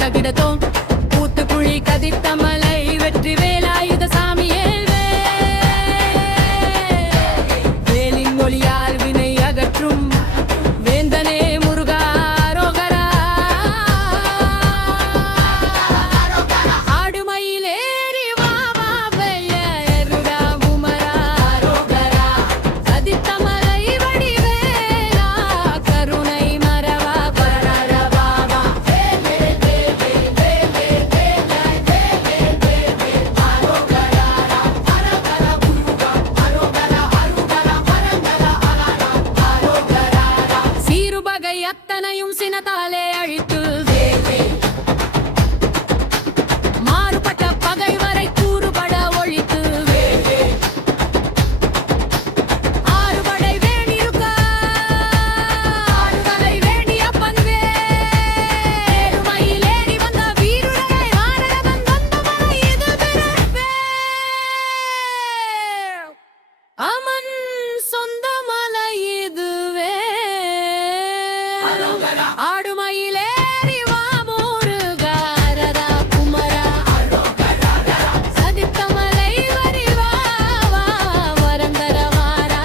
தகிடத்தோம் பூத்துக்குழி கதித்தமலை வெற்றி வேலாயுத சாமியே வேலின் ஒளியால் வினை அகற்றும் வேந்தனே முருகா ரோகரா ஆடுமயிலேறி வாவா வெள்ளருடா உமரா ரோகரா கதித்தமலை வடிவேலா கருணை மரவா பரரவா அத்தனையும் சினத்தாலே அழித்து மாறுபட்ட பகைவரை கூறுபட ஒழித்து ஆறுபடை வேணிருக்க ஆறுதலை வேண்டிய பண்பே மயிலேறி வந்த வீருடை ஆனவன் வந்த மலை இது பிறப்பே அமன் சொந்த மலை இதுவே ஆடுமயிலேறி வா முருகா ரதா குமரா சதித்தமலை வரிவா வா வரந்தரவாரா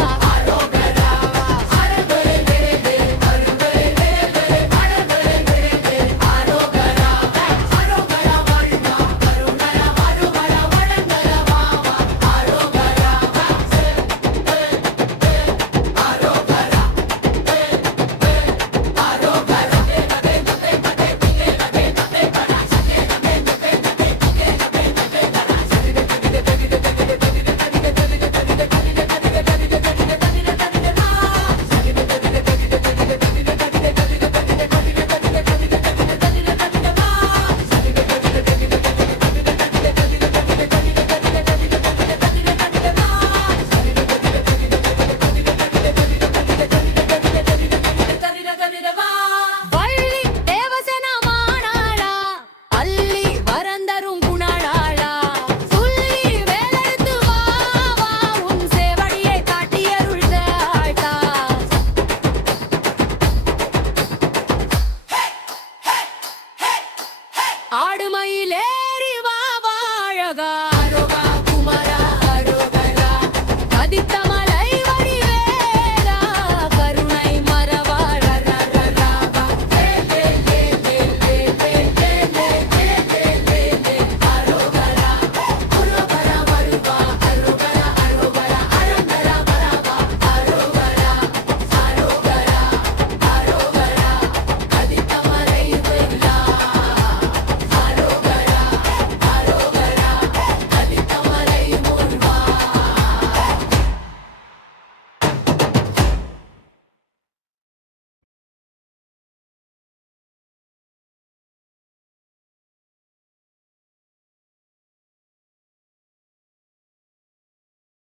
ஆடுமயிலேறி வா வாழகா